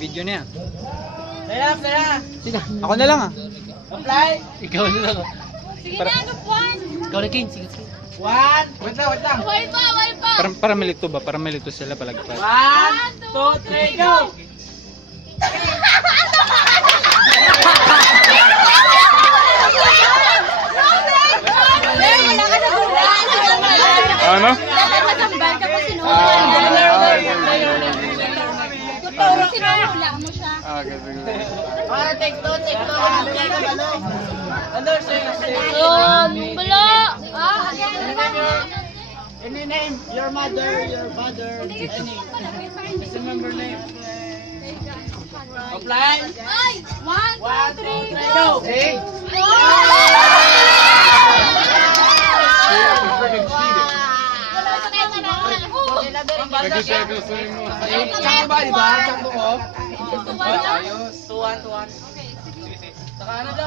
Video na yan. Tara. Sige, ako na lang ah. Apply. Ikaw na lang. Sige na, ano Juan? Ikaw na King, sige. One. Wait lang. Wait pa. Para malito ba? Para malito sila palagpas. 1, 2, 3, go! Wala ka na Ano? Nasambal ka pa sinunod. Totoo, sinunula mo siya. Para take two. Ano, Yun, bala. Any name? Your mother, your father. Any. Just remember name. Apply. Ay! 1, 2, 3, Go! go! See? Sakto ba, di ba? Sakto ko. Tuwan lang. Tuwan. Saka ano daw?